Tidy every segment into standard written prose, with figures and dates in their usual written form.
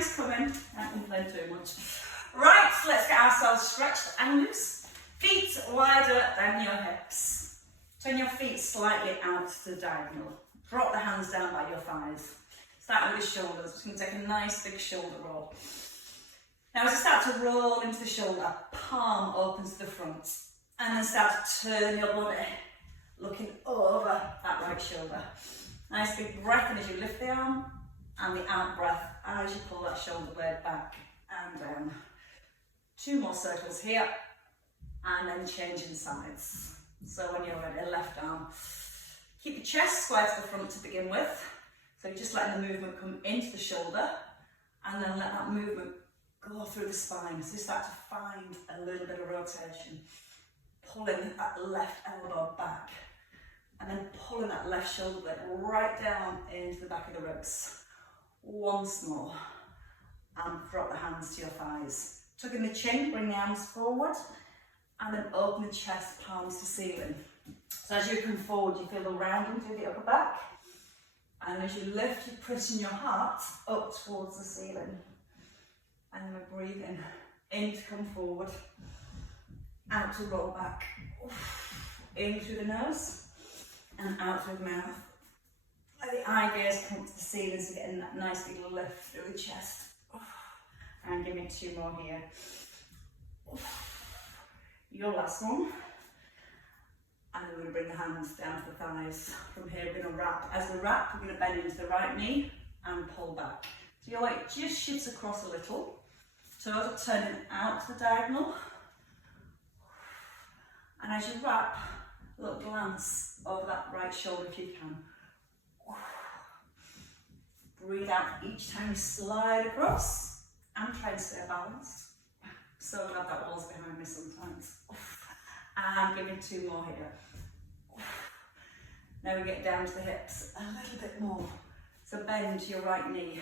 Thanks, coming. I didn't complain too much. Right, so let's get ourselves stretched and loose. Feet wider than your hips. Turn your feet slightly out to the diagonal. Drop the hands down by your thighs. Start with the shoulders. We're just going to take a nice big shoulder roll. Now as you start to roll into the shoulder, palm opens to the front. And then start to turn your body, looking over that right shoulder. Nice big breath in as you lift the arm, and the out breath as you pull that shoulder blade back and down. 2 more circles here, and then changing sides. So when you're ready, left arm. Keep your chest square to the front to begin with. So you're just letting the movement come into the shoulder, and then let that movement go through the spine. So you start to find a little bit of rotation. Pulling that left elbow back, and then pulling that left shoulder blade right down into the back of the ribs. Once more, and drop the hands to your thighs. Tucking the chin, bring the arms forward, and then open the chest, palms to ceiling. So as you come forward, you feel the rounding through the upper back, and as you lift, you're pushing your heart up towards the ceiling. And then we're breathing in to come forward, out to roll back, in through the nose, and out through the mouth. Let the eye gaze come to the ceiling, so getting that nice big lift through the chest. And give me 2 more here. Your last one. And then we're going to bring the hands down to the thighs. From here we're going to wrap. As we wrap, we're going to bend into the right knee and pull back. So your weight just shifts across a little. Toes are turning out to the diagonal. And as you wrap, a little glance over that right shoulder if you can. Breathe out each time you slide across, and try and stay balanced. So glad that wall's behind me sometimes. And give me 2 more here. Now we get down to the hips a little bit more. So bend your right knee.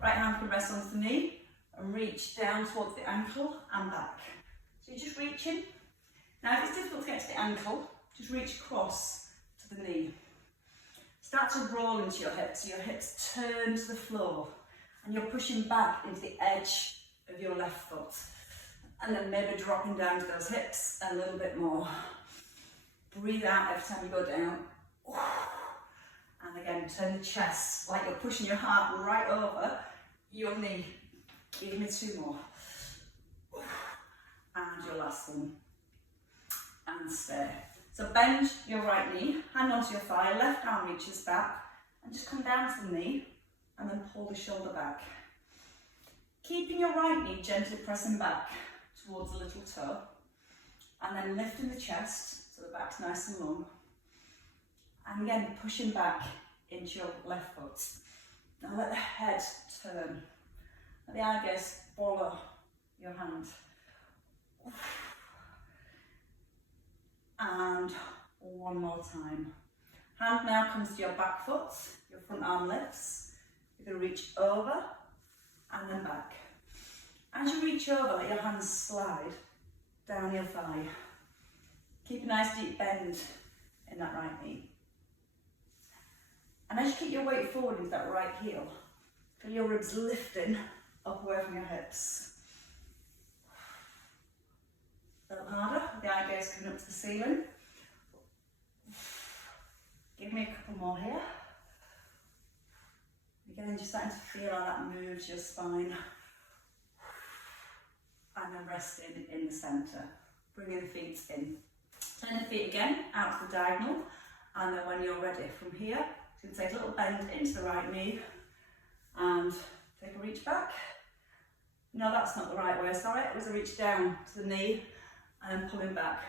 Right hand can rest onto the knee and reach down towards the ankle and back. So you're just reaching. Now if it's difficult to get to the ankle, just reach across to the knee. Start to roll into your hips, so your hips turn to the floor, and you're pushing back into the edge of your left foot. And then maybe dropping down to those hips a little bit more. Breathe out every time you go down. And again, turn the chest like you're pushing your heart right over your knee. Give me 2 more. And your last one. And stay. So bend your right knee, hand onto your thigh, left arm reaches back, and just come down to the knee, and then pull the shoulder back. Keeping your right knee gently pressing back towards the little toe, and then lifting the chest so the back's nice and long. And again, pushing back into your left foot. Now let the head turn. Let the eye gaze follow your hand. And 1 more time. Hand now comes to your back foot, your front arm lifts. You're going to reach over and then back. As you reach over, let your hands slide down your thigh. Keep a nice deep bend in that right knee. And as you keep your weight forward with that right heel, feel your ribs lifting up away from your hips. A little harder, the eye gaze coming up to the ceiling. Give me a couple more here. Again, just starting to feel how that moves your spine. And then resting in the centre. Bringing the feet in. Turn the feet again out to the diagonal. And then when you're ready from here, you can take a little bend into the right knee and take a reach back. No, that's not the right way, sorry. It was a reach down to the knee and pulling back.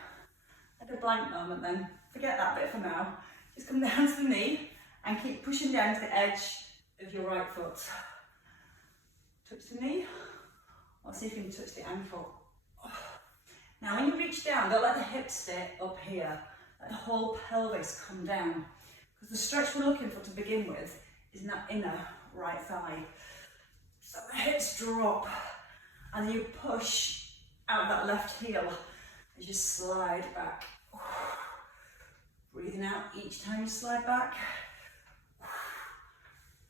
Like a blank moment then. Forget that bit for now. Just come down to the knee and keep pushing down to the edge of your right foot. Touch the knee, or see if you can touch the ankle. Now when you reach down, don't let the hips stay up here. Let the whole pelvis come down. Because the stretch we're looking for to begin with is in that inner right thigh. So the hips drop, and then you push out of that left heel as you slide back. Breathing out each time you slide back.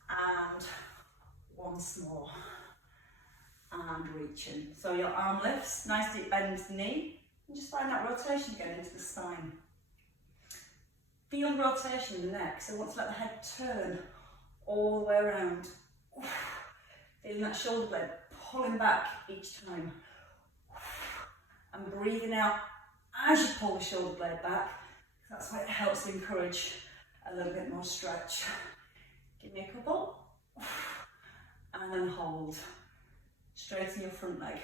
And 1 once more. And reaching. So your arm lifts, nice deep bend to the knee, and just find that rotation again into the spine. Feel rotation in the neck, so once let the head turn all the way around. Feeling that shoulder blade pulling back each time. And breathing out as you pull the shoulder blade back. That's why it helps encourage a little bit more stretch. Give me a couple. And then hold. Straighten your front leg.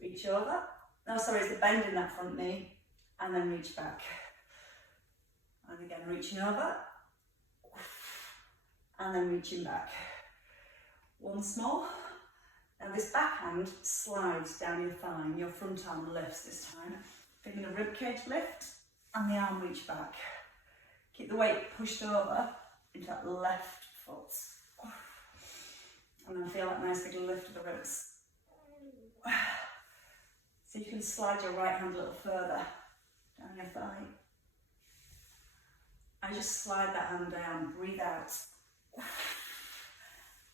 Reach over. No, sorry, it's the bend in that front knee. And then reach back. And again, reaching over. And then reaching back. Once more. Now this backhand slides down your thigh and your front arm lifts this time. Feeling the ribcage lift and the arm reach back. Keep the weight pushed over into that left foot. And then feel that nice little lift of the ribs. So you can slide your right hand a little further down your thigh. And just slide that hand down, breathe out.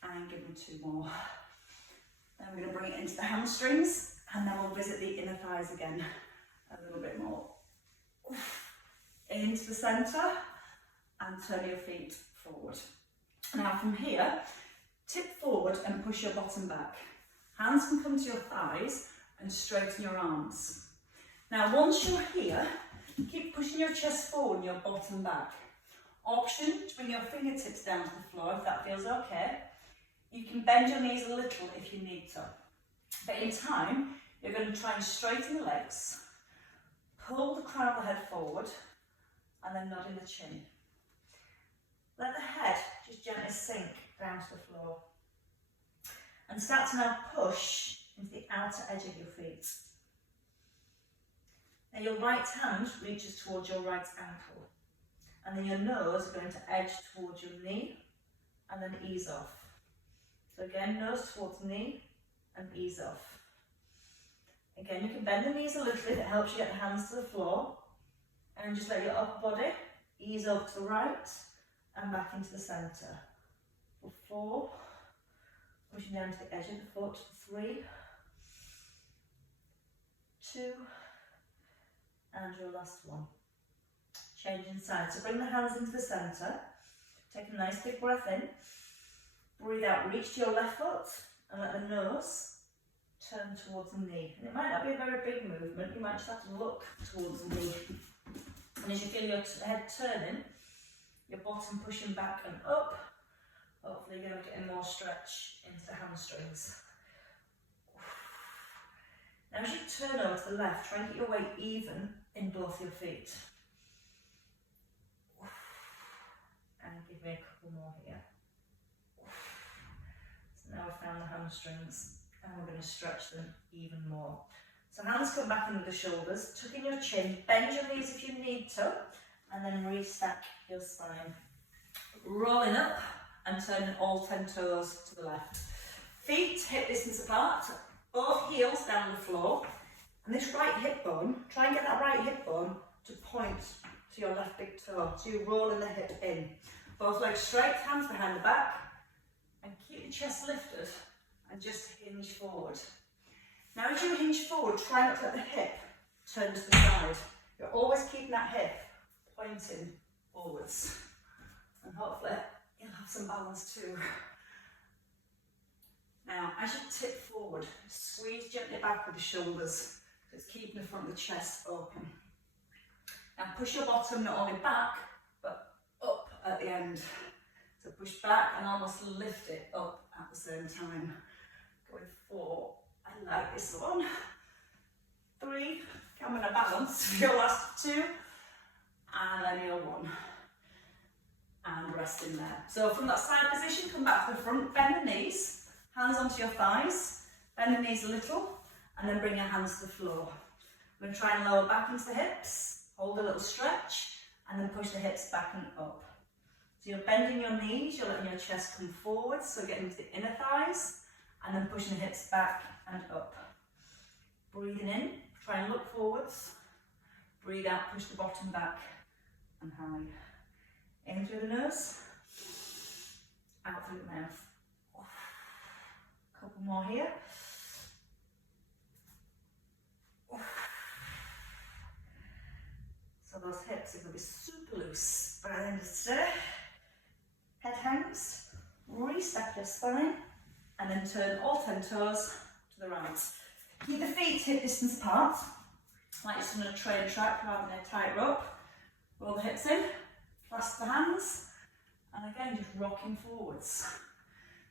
And give me 2 more. Then we're going to bring it into the hamstrings and then we'll visit the inner thighs again a little bit more. Into the centre and turn your feet forward. Now from here, tip forward and push your bottom back. Hands can come to your thighs and straighten your arms. Now once you're here, keep pushing your chest forward and your bottom back. Option to bring your fingertips down to the floor if that feels okay. You can bend your knees a little if you need to. But in time, you're going to try and straighten the legs, pull the crown of the head forward, and then nod in the chin. Let the head just gently sink down to the floor. And start to now push into the outer edge of your feet. Now your right hand reaches towards your right ankle. And then your nose is going to edge towards your knee and then ease off. So again, nose towards knee and ease off. Again, you can bend the knees a little if it helps you get the hands to the floor. And just let your upper body ease over to the right and back into the centre. For 4, pushing down to the edge of the foot. 3, 2, and your last one. Changing sides. So bring the hands into the centre. Take a nice big breath in. Breathe out, reach to your left foot and let the nose turn towards the knee. And it might not be a very big movement, you might just have to look towards the knee. And as you feel your head turning, your bottom pushing back and up, hopefully you're going to get more stretch into the hamstrings. Now as you turn over to the left, try and get your weight even in both your feet. And give me a couple more here. So now we've found the hamstrings and we're going to stretch them even more. So hands come back into the shoulders, tuck in your chin, bend your knees if you need to, and then restack your spine. Rolling up and turning all 10 toes to the left. Feet hip distance apart, both heels down the floor. And this right hip bone, try and get that right hip bone to point to your left big toe. So you're rolling the hip in. Both legs straight, hands behind the back. And keep the chest lifted and just hinge forward. Now as you hinge forward, try not to let the hip turn to the side. You're always keeping that hip pointing forwards. And hopefully you'll have some balance too. Now as you tip forward, squeeze gently back with the shoulders. So it's keeping the front of the chest open. Now push your bottom not only back, but up at the end. So push back and almost lift it up at the same time. Going 4, I like this one. 3, come in a balance, your last 2, and then your 1. And rest in there. So from that side position, come back to the front, bend the knees, hands onto your thighs, bend the knees a little, and then bring your hands to the floor. I'm going to try and lower back into the hips, hold a little stretch, and then push the hips back and up. So you're bending your knees, you're letting your chest come forward, so getting into the inner thighs, and then pushing the hips back and up. Breathing in, try and look forwards. Breathe out, push the bottom back and high. In through the nose, out through the mouth. Couple more here. So those hips are going to be super loose by the end of today. Head hangs, restack your spine, and then turn all 10 toes to the right. Keep the feet hip distance apart, like you're on a train track rather than a tight rope. Roll the hips in, clasp the hands, and again just rocking forwards.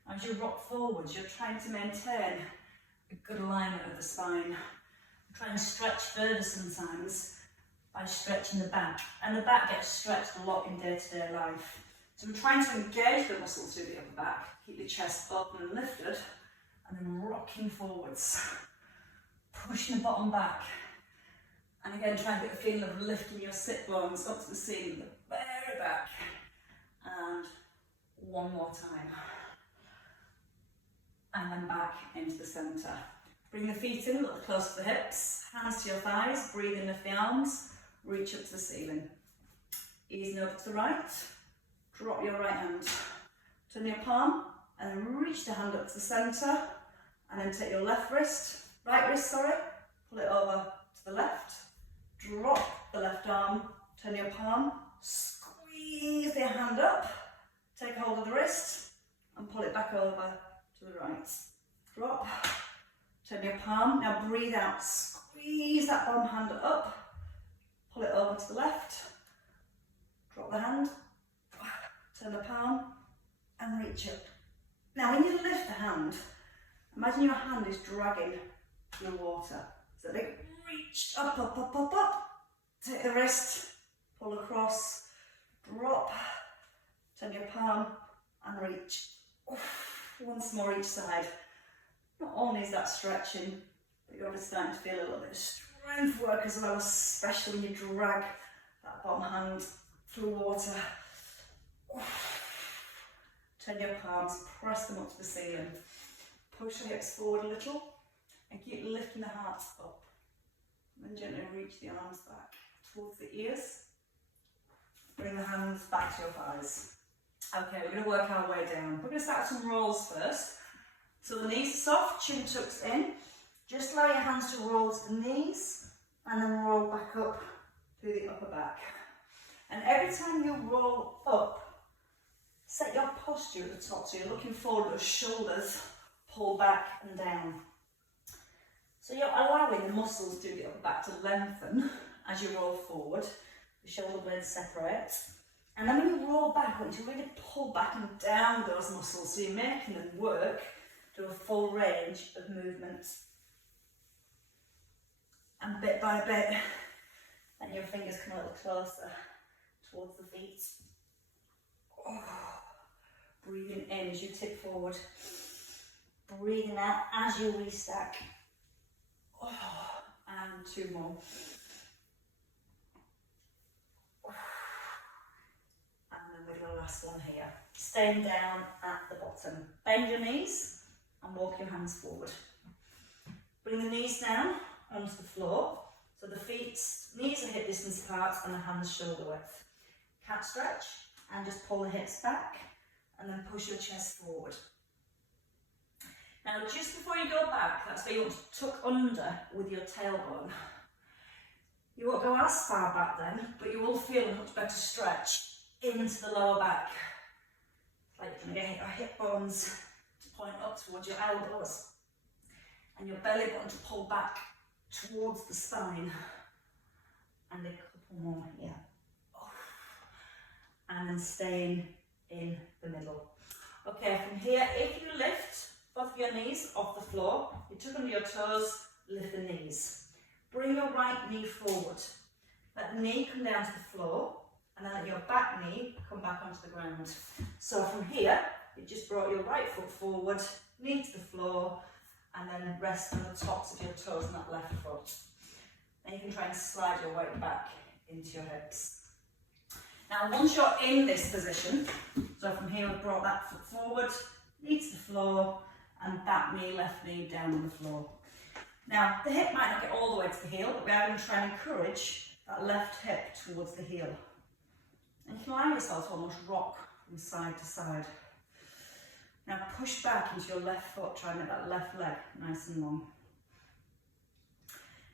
As you rock forwards, you're trying to maintain a good alignment of the spine. Try and stretch further sometimes by stretching the back, and the back gets stretched a lot in day-to-day life. So we're trying to engage the muscles through the upper back, keep your chest open and lifted, and then rocking forwards, pushing the bottom back, and again try and get the feeling of lifting your sit bones up to the ceiling, the very back, and one more time, and then back into the centre. Bring the feet in a little close to the hips, hands to your thighs, breathe in, lift the arms, reach up to the ceiling. Easing over to the right, drop your right hand, turn your palm, and then reach the hand up to the centre, and then take your right wrist, pull it over to the left, drop the left arm, turn your palm, squeeze the hand up, take hold of the wrist, and pull it back over to the right. Drop. Turn your palm, now breathe out, squeeze that bottom hand up, pull it over to the left, drop the hand, turn the palm, and reach up. Now when you lift the hand, imagine your hand is dragging the water. So big reach, up, up, up, up, up, take the wrist, pull across, drop, turn your palm, and reach. Once more each side. Not only is that stretching, but you're already starting to feel a little bit of strength work as well, especially when you drag that bottom hand through water. Turn your palms, press them up to the ceiling. Push the hips forward a little and keep lifting the heart up. And then gently reach the arms back towards the ears. Bring the hands back to your thighs. Okay, we're going to work our way down. We're going to start with some rolls first. So the knees are soft, chin tucks in. Just allow your hands to roll to the knees and then roll back up through the upper back. And every time you roll up, set your posture at the top so you're looking forward with the shoulders pull back and down. So you're allowing the muscles through the upper back to lengthen as you roll forward. The shoulder blades separate. And then when you roll back, I want you to really pull back and down those muscles so you're making them work to a full range of movements. And bit by bit, let your fingers come a little closer towards the feet. Oh. Breathing in as you tip forward. Breathing out as you restack. Oh. And two more. And then we're going to last one here. Staying down at the bottom. Bend your knees and walk your hands forward. Bring the knees down onto the floor. So the knees are hip distance apart and the hands shoulder width. Cat stretch and just pull the hips back and then push your chest forward. Now just before you go back, that's where you want to tuck under with your tailbone. You won't go as far back then, but you will feel a much better stretch into the lower back. Like you're going to get your hip bones to point up towards your elbows and your belly button to pull back towards the spine. And a couple more here. And then staying in the middle. Okay, from here, if you lift both of your knees off the floor, you tuck under your toes, lift the knees. Bring your right knee forward. Let the knee come down to the floor, and then let your back knee come back onto the ground. So from here, you just brought your right foot forward, knee to the floor, and then rest on the tops of your toes on that left foot. Then you can try and slide your weight back into your hips. Now once you're in this position, so from here we've brought that foot forward, knee to the floor, and that knee, left knee down on the floor. Now the hip might not get all the way to the heel, but we are going to try and encourage that left hip towards the heel. And you can allow yourself to almost rock from side to side. Now push back into your left foot, try and make that left leg nice and long.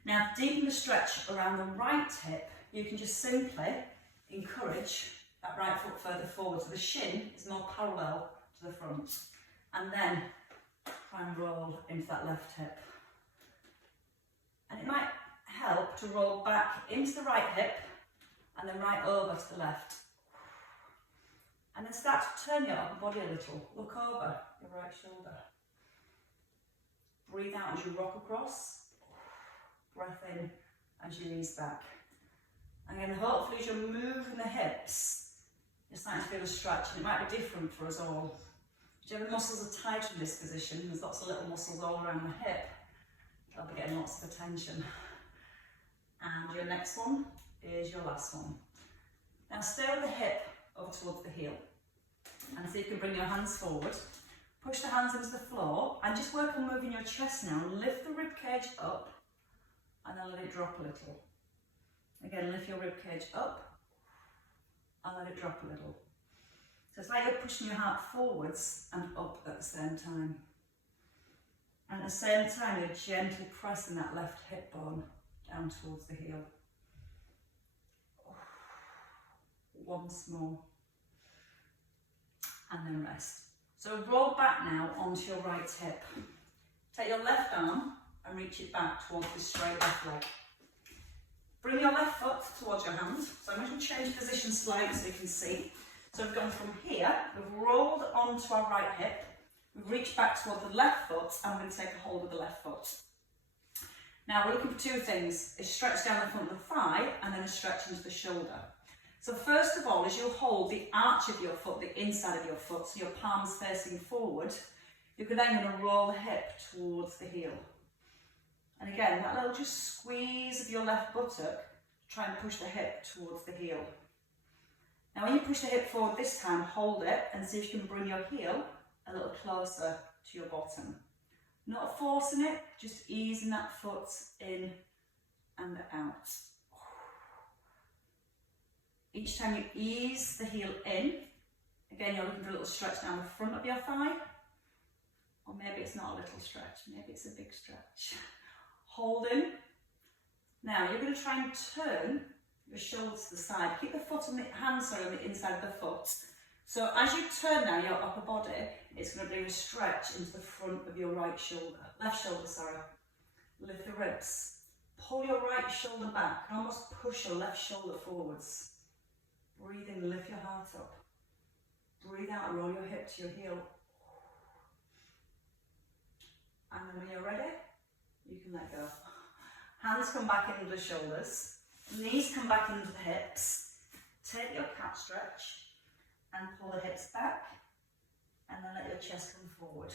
Now deepen the stretch around the right hip. You can just simply encourage that right foot further forward so the shin is more parallel to the front. And then try and roll into that left hip. And it might help to roll back into the right hip and then right over to the left. And then start to turn your upper body a little. Look over your right shoulder. Breathe out as you rock across. Breath in as you ease back. And then hopefully as you're moving the hips, you're starting to feel a stretch, and it might be different for us all. Whichever muscles are tight in this position, there's lots of little muscles all around the hip. They'll be getting lots of attention. And your next one is your last one. Now stay with the hip over towards the heel. And so you can bring your hands forward. Push the hands into the floor and just work on moving your chest now. Lift the rib cage up and then let it drop a little. Again, lift your rib cage up and let it drop a little. So it's like you're pushing your heart forwards and up at the same time. And at the same time, you're gently pressing that left hip bone down towards the heel. Once more. And then rest. So roll back now onto your right hip. Take your left arm and reach it back towards the straight left leg. Bring your left foot towards your hand. So I'm going to change position slightly so you can see. So we've gone from here, we've rolled onto our right hip, we've reached back toward the left foot, and we're going to take a hold of the left foot. Now we're looking for two things, a stretch down the front of the thigh and then a stretch into the shoulder. So first of all, as you hold the arch of your foot, the inside of your foot, so your palms facing forward, you're then going to roll the hip towards the heel. And again, that little just squeeze of your left buttock, try and push the hip towards the heel. Now when you push the hip forward this time, hold it and see if you can bring your heel a little closer to your bottom. Not forcing it, just easing that foot in and out. Each time you ease the heel in, again you're looking for a little stretch down the front of your thigh. Or maybe it's not a little stretch, maybe it's a big stretch. Holding. Now you're going to try and turn your shoulders to the side. Keep the foot on the hands on the inside of the foot. So as you turn now your upper body, it's going to bring a stretch into the front of your right shoulder, left shoulder, sorry. Lift the ribs. Pull your right shoulder back and almost push your left shoulder forwards. Breathe in, lift your heart up. Breathe out and roll your hip to your heel. And then when you're ready, you can let go. Hands come back into the shoulders. Knees come back into the hips. Take your cat stretch and pull the hips back. And then let your chest come forward.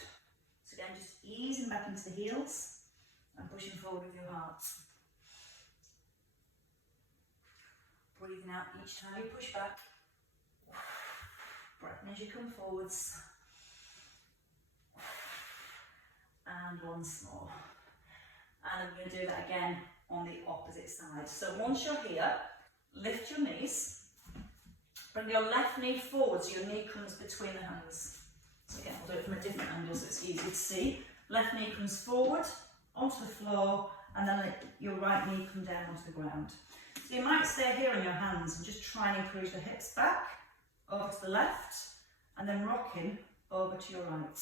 So again, just easing back into the heels and pushing forward with your heart. Breathing out each time you push back. Breathing as you come forwards. And once more. And I'm going to do that again on the opposite side. So once you're here, lift your knees. Bring your left knee forward so your knee comes between the hands. So again, I'll do it from a different angle so it's easy to see. Left knee comes forward onto the floor, and then your right knee come down onto the ground. So you might stay here on your hands and just try and encourage the hips back, over to the left, and then rocking over to your right.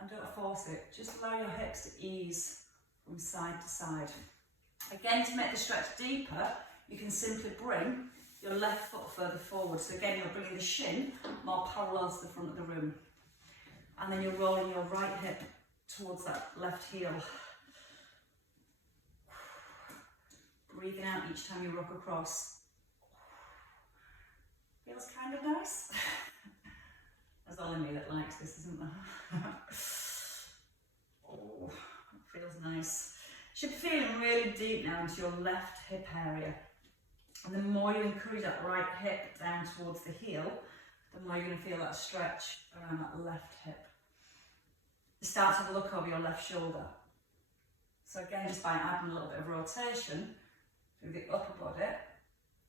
And don't force it, just allow your hips to ease from side to side. Again, to make the stretch deeper, you can simply bring your left foot further forward. So again, you're bringing the shin more parallel to the front of the room. And then you're rolling your right hip towards that left heel. Breathing out each time you rock across. Feels kind of nice. There's only me that likes this, isn't there? Oh, it feels nice. You should be feeling really deep now into your left hip area. And the more you encourage that right hip down towards the heel, the more you're going to feel that stretch around that left hip. You start to look over your left shoulder. So again, just by adding a little bit of rotation through the upper body,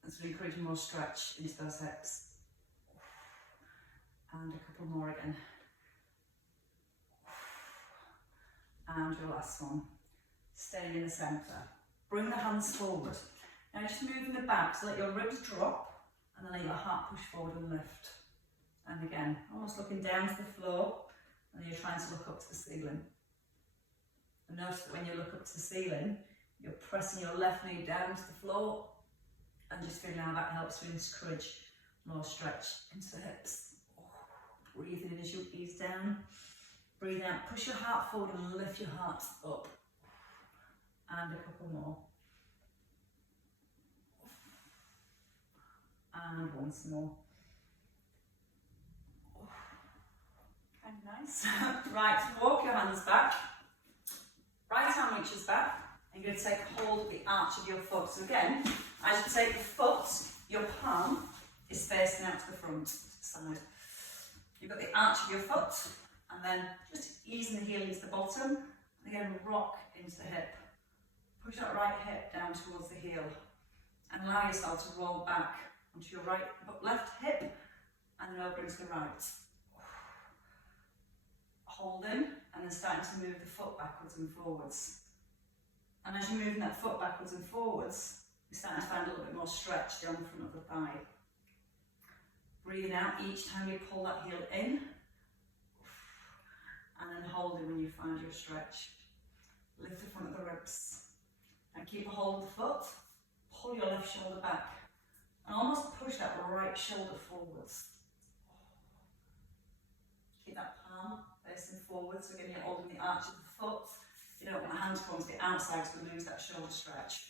and so encouraging more stretch into those hips. And a couple more again. And your last one. Staying in the centre. Bring the hands forward. Now just moving the back so that your ribs drop and then let your heart push forward and lift. And again, almost looking down to the floor and then you're trying to look up to the ceiling. And notice that when you look up to the ceiling, you're pressing your left knee down to the floor and just feeling how that helps you encourage more stretch into the hips. Breathing in as you ease down. Breathe out, push your heart forward and lift your heart up. And a couple more. And once more. Okay, nice. Right, walk your hands back. Right hand reaches back. And you're going to take hold of the arch of your foot. So again, as you take the foot, your palm is facing out to the front side. You've got the arch of your foot, and then just easing the heel into the bottom. And again, rock into the hip. Push that right hip down towards the heel. And allow yourself to roll back onto your left hip, and then over into the right. Holding, and then starting to move the foot backwards and forwards. And as you're moving that foot backwards and forwards, you're starting to find a little bit more stretch down the front of the thigh. Breathing out each time you pull that heel in. And then holding when you find your stretch. Lift the front of the ribs. And keep a hold of the foot. Pull your left shoulder back. And almost push that right shoulder forwards. Keep that palm facing forwards. So again, you're holding the arch of the foot. You don't want the hand to go to the outside to lose that shoulder stretch.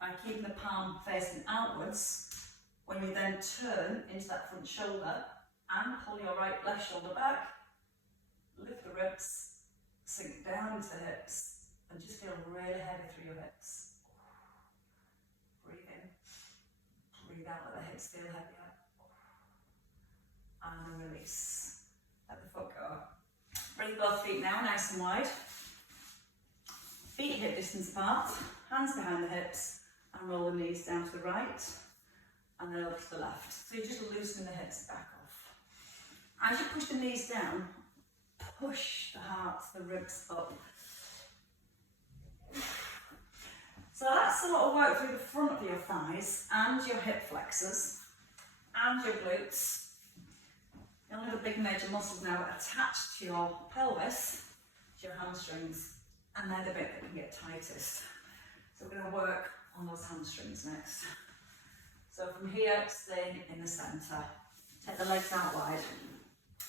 By keeping the palm facing outwards, when you then turn into that front shoulder and pull your left shoulder back, lift the ribs, sink down into the hips, and just feel really heavy through your hips. Breathe in, breathe out, let the hips feel heavier. And release. Let the foot go. Bring both feet now, nice and wide. Feet hip distance apart, hands behind the hips, and roll the knees down to the right, and then over to the left. So you're just loosening the hips back off. As you push the knees down, push the heart, the ribs up. So that's a lot of work through the front of your thighs, and your hip flexors, and your glutes. The only other big major muscles now attached to your pelvis, to your hamstrings. And they're the bit that can get tightest. So we're going to work on those hamstrings next. So from here, staying in the centre. Take the legs out wide.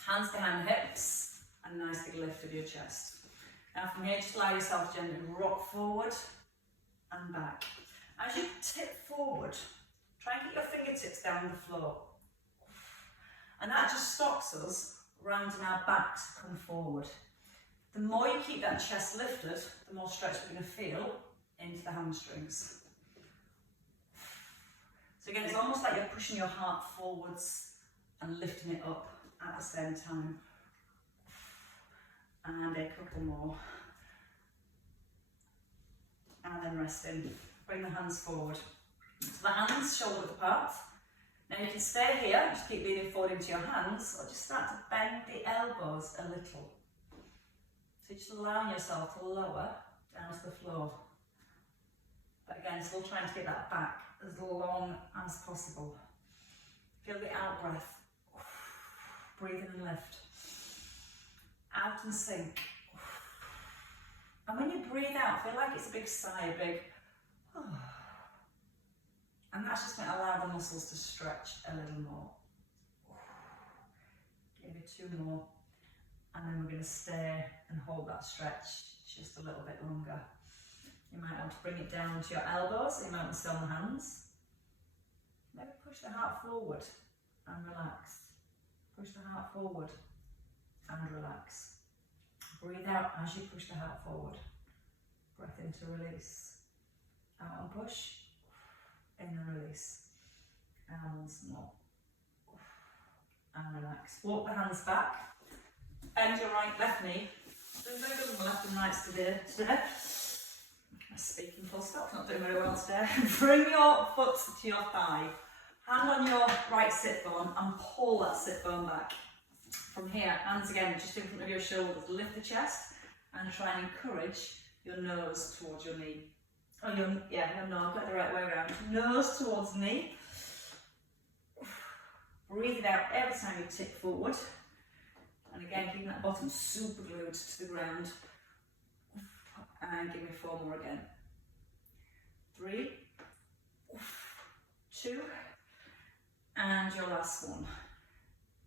Hands behind the hips, and a nice big lift of your chest. Now from here, just allow yourself to gently rock forward and back. As you tip forward, try and get your fingertips down the floor. And that just stops us rounding our back to come forward. The more you keep that chest lifted, the more stretch we're going to feel into the hamstrings. So again, it's almost like you're pushing your heart forwards and lifting it up at the same time. And a couple more. And then resting. Bring the hands forward. So the hands shoulder apart. Now you can stay here, just keep leaning forward into your hands, or just start to bend the elbows a little. So just allowing yourself to lower down to the floor. But again, still trying to get that back as long as possible. Feel the out breath. Breathe in and lift. Out and sink. And when you breathe out, feel like it's a big sigh, a big and that's just going to allow the muscles to stretch a little more. Give it 2 more. And then we're going to stay and hold that stretch just a little bit longer. You might want to bring it down to your elbows, so you might want to stay on the hands. Maybe push the heart forward and relax. Push the heart forward and relax. Breathe out as you push the heart forward. Breath in to release. Out and push. In and release. And once more. And relax. Walk the hands back. Bend your left knee. Doing very good on the left and right today. I'm speaking full stop, not doing very well today. Bring your foot to your thigh. Hand on your right sit bone and pull that sit bone back. From here, hands again just in front of your shoulders, lift the chest and try and encourage your nose towards your knee. Oh, no, I've got the right way around. Nose towards knee. Breathe it out every time you tip forward. And again, keeping that bottom super glued to the ground. And give me 4 more again. 3, 2, and your last one.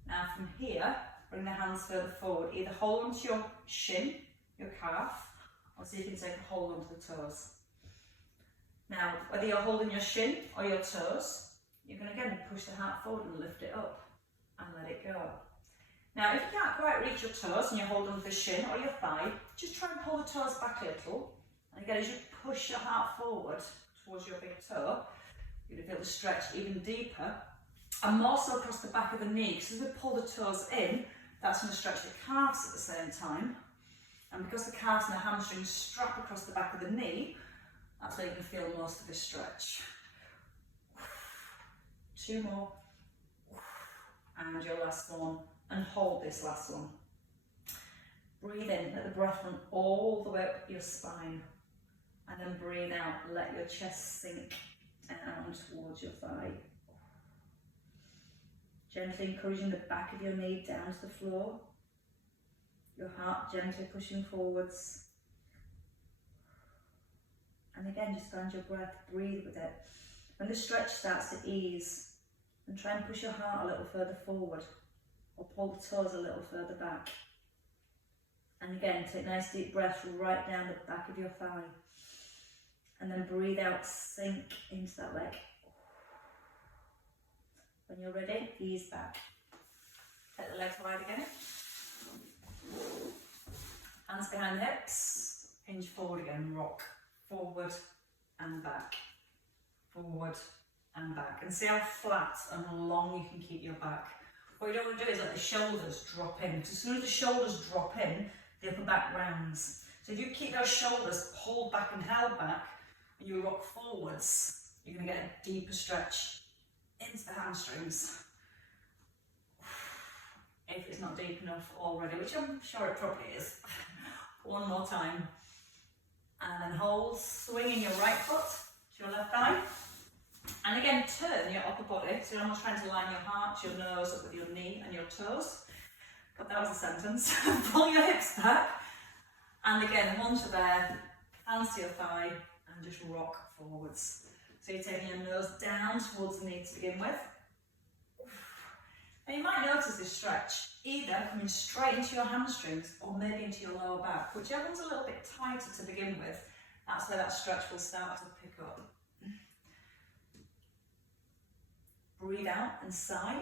Now from here, bring the hands further forward. Either hold onto your shin, your calf, or see if you can take a hold onto the toes. Now, whether you're holding your shin or your toes, you can again push the heart forward and lift it up and let it go. Now, if you can't quite reach your toes and you're holding onto the shin or your thigh, just try and pull the toes back a little. And again, as you push your heart forward towards your big toe, you're going to feel the stretch even deeper. And more so across the back of the knee, because as we pull the toes in, that's going to stretch the calves at the same time. And because the calves and the hamstrings strap across the back of the knee, that's where you can feel most of this stretch. 2 more. And your last one. And hold this last one. Breathe in, let the breath run all the way up your spine. And then breathe out, let your chest sink down towards your thigh. Gently encouraging the back of your knee down to the floor. Your heart gently pushing forwards. And again, just find your breath, breathe with it. When the stretch starts to ease, and try and push your heart a little further forward, or pull the toes a little further back. And again, take nice deep breaths right down the back of your thigh. And then breathe out, sink into that leg. When you're ready, ease back. Take the legs wide again. Hands behind the hips. Hinge forward again, rock. Forward and back. Forward and back. And see how flat and long you can keep your back. What you don't want to do is let the shoulders drop in. Because as soon as the shoulders drop in, the upper back rounds. So if you keep those shoulders pulled back and held back, and you rock forwards, you're going to get a deeper stretch into the hamstrings. If it's not deep enough already, which I'm sure it probably is. 1 more time. And then hold, swinging your right foot to your left thigh. And again, turn your upper body, so you're almost trying to line your heart, your nose up with your knee and your toes. But that was a sentence. Pull your hips back. And again, once you're there, hands to your thigh and just rock forwards. So you're taking your nose down towards the knee to begin with. And you might notice this stretch either coming straight into your hamstrings or maybe into your lower back. Whichever one's a little bit tighter to begin with, that's where that stretch will start to pick up. Breathe out and sigh.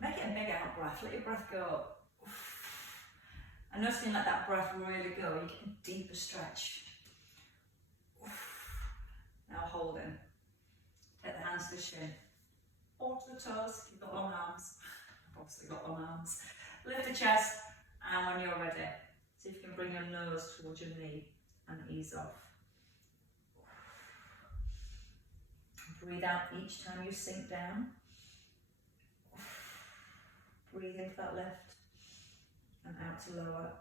Make it a big out breath, let your breath go. And notice when you let that breath really go, you get a deeper stretch. Now hold in. Take the hands to the shin. Or to the toes, you've got long arms. I've obviously got long arms. Lift the chest, and when you're ready, see if you can bring your nose towards your knee and ease off. Breathe out each time you sink down. Breathe into that lift and out to lower.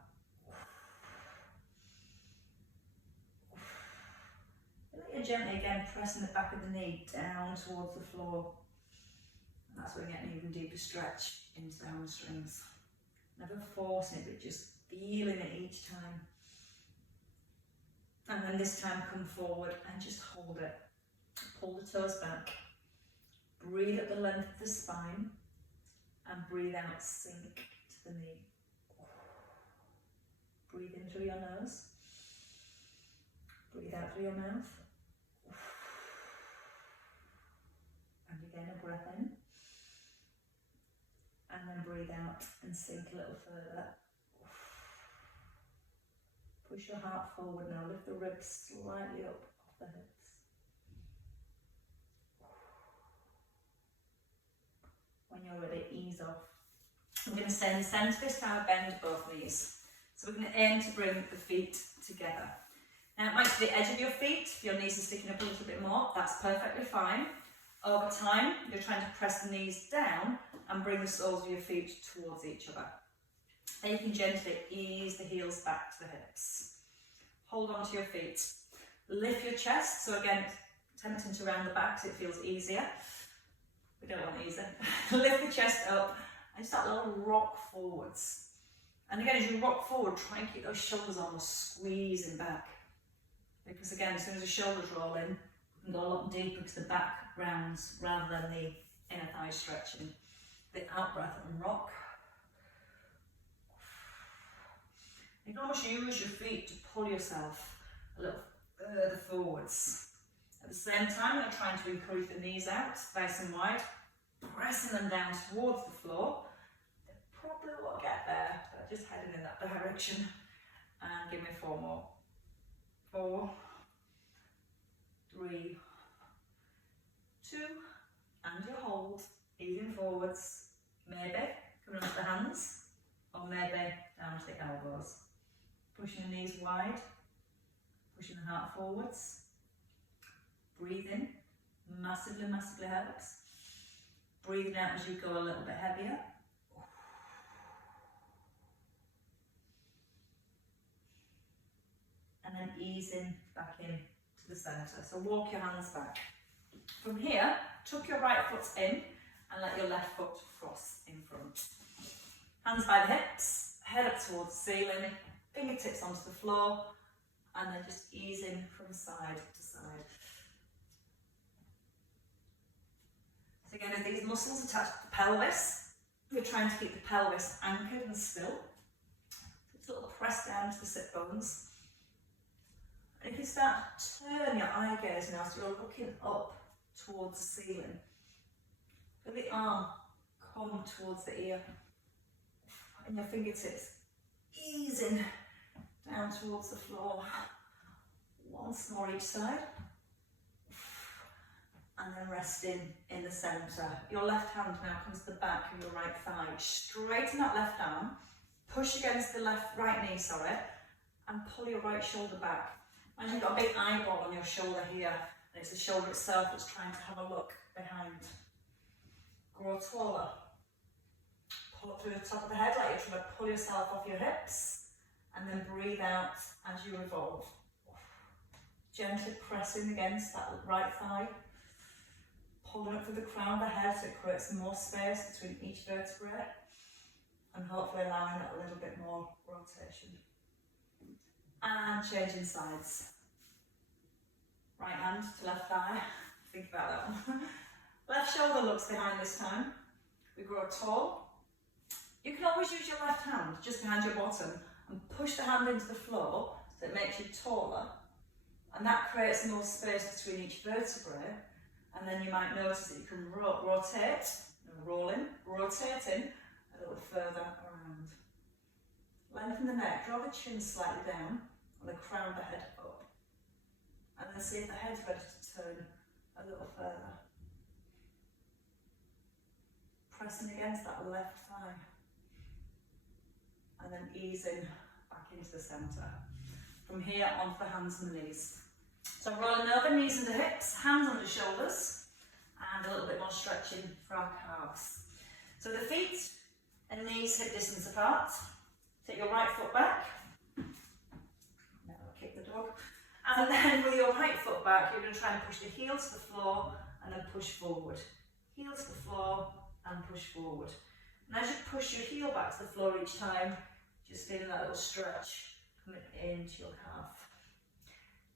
Let you gently again pressing the back of the knee down towards the floor. And that's where you get an even deeper stretch into the hamstrings. Never forcing it, but just feeling it each time. And then this time come forward and just hold it. Pull the toes back. Breathe at the length of the spine. And breathe out, sink to the knee. Breathe in through your nose. Breathe out through your mouth. And again, a breath in. And then breathe out and sink a little further. Push your heart forward now. Lift the ribs slightly up off the hips. When you're ready, ease off. I'm going to stay in the centre this time, bend both knees. So we're going to aim to bring the feet together. Now it might be the edge of your feet, if your knees are sticking up a little bit more, that's perfectly fine. Over time, you're trying to press the knees down and bring the soles of your feet towards each other. Then you can gently ease the heels back to the hips. Hold on to your feet. Lift your chest. So again, tempting to round the back so it feels easier. We don't want easier. Lift the chest up and start a little rock forwards. And again, as you rock forward, try and keep those shoulders almost squeezing back. Because again, as soon as the shoulders roll in, you can go a lot deeper because the back rounds rather than the inner thigh stretching. The out breath and rock. You can almost use your feet to pull yourself a little further forwards. At the same time, you're trying to encourage the knees out, nice and wide, pressing them down towards the floor. They probably won't get there, but just heading in that direction. And give me 4 more. 4, 3, 2, and you hold, easing forwards, maybe coming up the hands, or maybe down to the elbows. Pushing the knees wide, pushing the heart forwards. Breathe in, massively, massively helps. Breathing out as you go a little bit heavier. And then easing back in to the centre. So walk your hands back. From here, tuck your right foot in and let your left foot cross in front. Hands by the hips, head up towards the ceiling, fingertips onto the floor, and then just easing from side to side. So again, as these muscles attach to the pelvis, you're trying to keep the pelvis anchored and still. Just a little press down to the sit bones. And if you start to turn your eye gaze now, so you're looking up towards the ceiling. Feel the arm come towards the ear. And your fingertips easing down towards the floor. Once more each side. And then resting in the centre. Your left hand now comes to the back of your right thigh. Straighten that left arm. Push against the right knee, and pull your right shoulder back. And you've got a big eyeball on your shoulder here. And it's the shoulder itself that's trying to have a look behind. Grow taller. Pull up through the top of the head like you're trying to pull yourself off your hips. And then breathe out as you revolve. Gently pressing against that right thigh. Pulling up through the crown of the head so it creates more space between each vertebrae. And hopefully allowing that a little bit more rotation. And changing sides. Right hand to left thigh. Think about that one. Left shoulder looks behind this time. We grow tall. You can always use your left hand just behind your bottom and push the hand into the floor so it makes you taller. And that creates more space between each vertebrae. And then you might notice that you can rotate, rolling, rotating a little further around. Lengthen the neck, draw the chin slightly down and the crown of the head up. And then see if the head's ready to turn a little further. Pressing against that left thigh. And then easing back into the centre. From here onto the hands and the knees. So rolling over, knees into hips, hands under shoulders, and a little bit more stretching for our calves. So the feet and knees hip distance apart. Take your right foot back. Now kick the dog. And then with your right foot back, you're going to try and push the heel to the floor and then push forward. Heel to the floor and push forward. And as you push your heel back to the floor each time, just feeling that little stretch coming into your calf.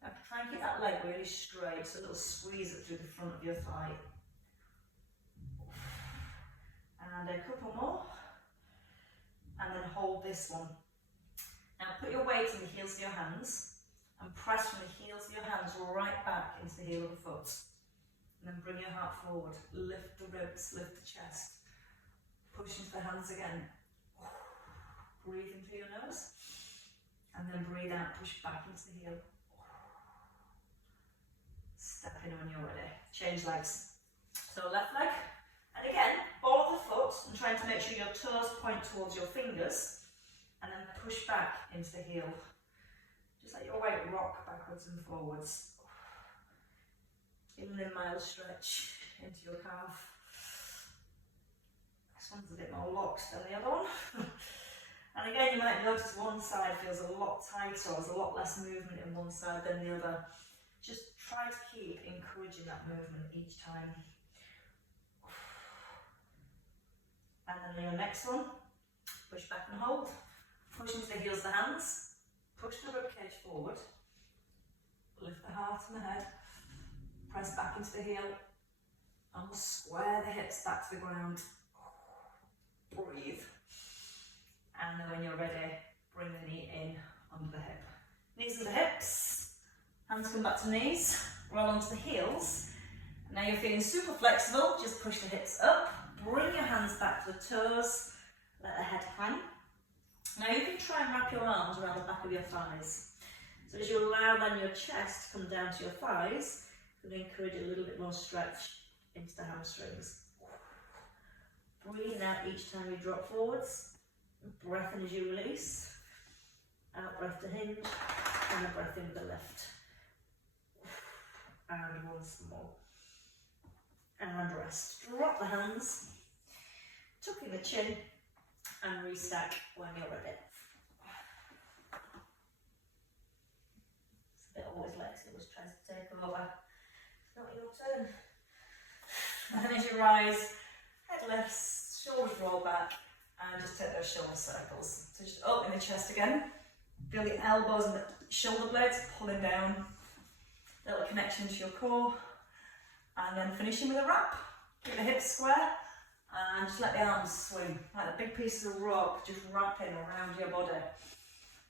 Now try and keep that leg really straight, so a little squeeze it through the front of your thigh. And a couple more. And then hold this one. Now put your weight in the heels of your hands and press from the heels of your hands right back into the heel of the foot. And then bring your heart forward. Lift the ribs, lift the chest. Push into the hands again. Breathe in through your nose. And then breathe out, push back into the heel. Step in when you're ready. Change legs. So left leg. And again, ball the foot and trying to make sure your toes point towards your fingers. And then push back into the heel. Just let your weight rock backwards and forwards. Feeling a mild stretch into your calf. This one's a bit more locked than the other one. And again, you might notice one side feels a lot tighter, or there's a lot less movement in one side than the other. Just try to keep encouraging that movement each time. And then your next one, push back and hold. Push into the heels of the hands. Push the ribcage forward. Lift the heart and the head. Press back into the heel. And we'll square the hips back to the ground. Breathe. And then when you're ready, bring the knee in under the hip. Knees under hips. Hands come back to knees. Roll onto the heels. Now you're feeling super flexible. Just push the hips up. Bring your hands back to the toes. Let the head hang. Now you can try and wrap your arms around the back of your thighs. So as you allow then your chest to come down to your thighs, you can encourage a little bit more stretch into the hamstrings. Breathe out each time you drop forwards. Breath in as you release. Out breath to hinge. And a breath in with the lift. And once more. And rest. Drop the hands. Tuck in the chin. And restack when you're ready. It's a bit always Lexi was trying to take over. It's not your turn. And then as you rise, head lifts, shoulders roll back, and just take those shoulder circles. So just open the chest again. Feel the elbows and the shoulder blades pulling down. Little connection to your core. And then finishing with a wrap. Keep the hips square. And just let the arms swing, like the big pieces of rope just wrapping around your body.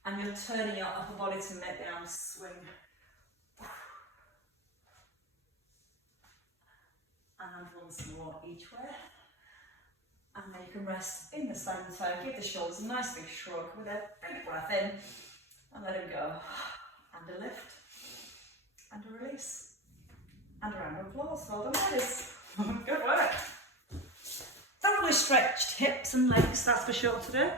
And you're turning your upper body to make the arms swing. And once more each way. And then you can rest in the center. Give the shoulders a nice big shrug with a big breath in. And let it go. And a lift. And a release. And a round of applause. Well done, ladies. Good work. Thoroughly stretched hips and legs, that's for sure today.